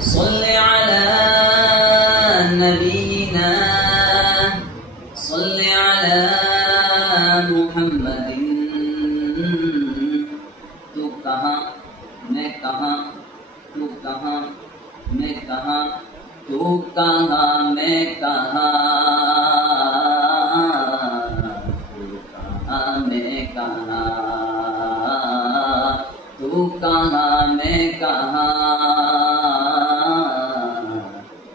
صل على نبينا صل على محمد. تو کہاں میں کہاں تو کہاں میں کہاں تو کہاں میں کہاں تو کہاں میں کہاں تو کہاں میں کہاں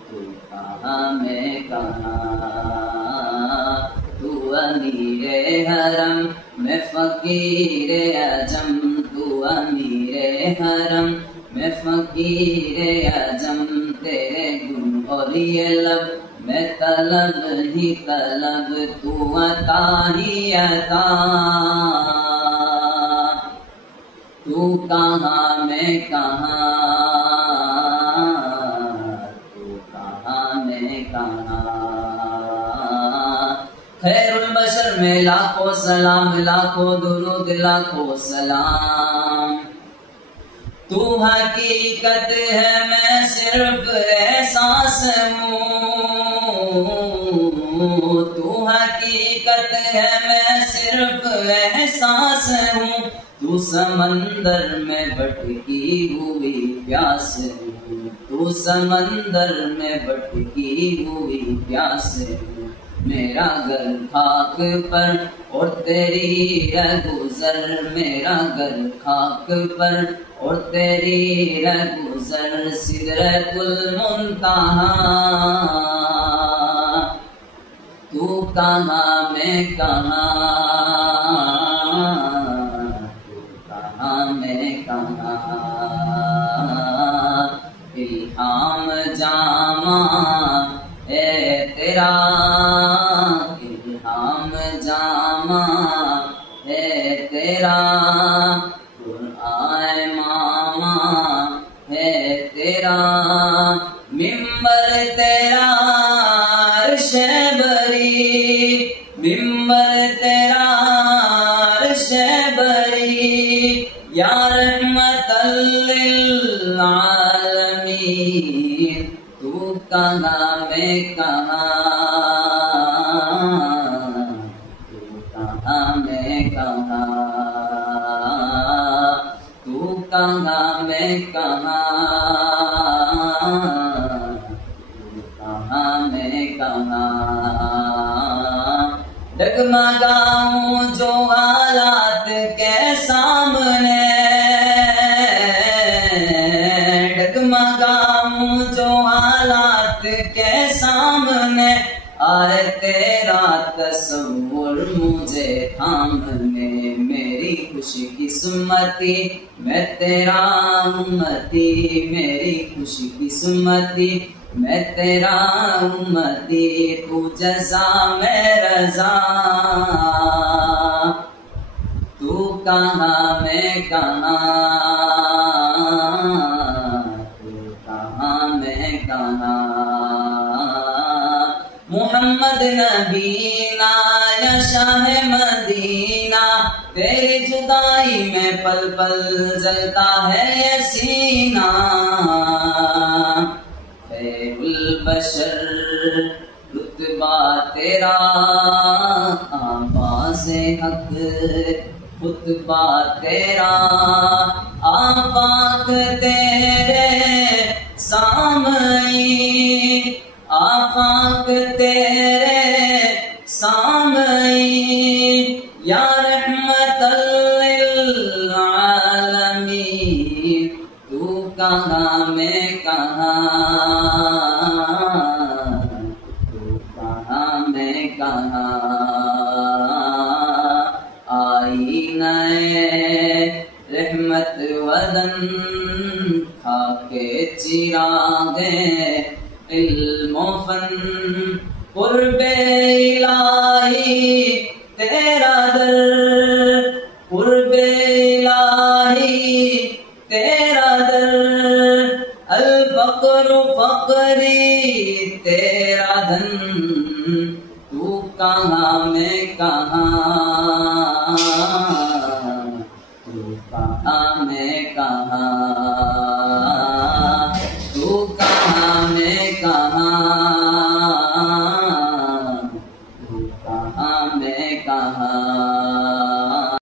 تو کہاں میں کہاں تو امیر حرم میں فقیر عجم تو امیر حرم میں فقیر عجم تیرے گن اور یہ لب میں طلب ہی طلب تو عطا ہی عطا تو کہاں میں کہاں تو کہاں میں کہاں خیر البشر میں لاکھوں سلام لاکھوں درود لاکھوں سلام تو حقیقت ہے میں صرف احساس ہوں تو حقیقت ہے میں صرف احساس ہوں تو سمندر میں بھٹکی ہوئی پیاس ہوں تو سمندر میں بھٹکی ہوئی پیاس ہوں میرا گھر خاک پر اور تیری رہگزر میرا گھر خاک پر اور تیری رہگزر سدرۃ المنتہا تو کہاں میں کہاں تو کہاں میں کہاں الہام جامع ہے تیرا الہام جامع ہے تیرا قرآن ماما ہے تیرا ممبر تیرا عرش بری ممبر تیرا عرش بری یا رحمت للعالمین تو کہاں میں کہاں تو کہاں میں کہاں تو کہاں میں کہاں تو کہاں میں کہاں ڈگمگاؤں جو حالات کے سامنے ڈگمگاؤں جو حالات کے سامنے آئے تیرا تصور مجھے تھامنے میری خوش قسمتی میں تیرا امتی میری خوش قسمتی میں تیرا امتی تو جزا میں رضا تو کہاں میں کہاں تو کہاں میں کہاں محمد نبینا یا شاہ مدینہ تیری جدائی میں پل پل جلتا ہے یہ سینہ خیر البشر رتبہ تیرا آواز حق خطبہ تیرا آفاق تیرے سامعین آفاق تیرے سامعین یا رحمت للعالمین تو کہاں میں کہاں تو کہاں میں کہاں آئینہ رحمت ودن کھا کے چراغے علم و فن قرب الہی تیرا در قرب الہی تیرا در الفقر فقری تیرا دھن تو کہاں میں کہاں تو کہاں میں کہاں تو میں کہاں، تو کہاں میں کہاں.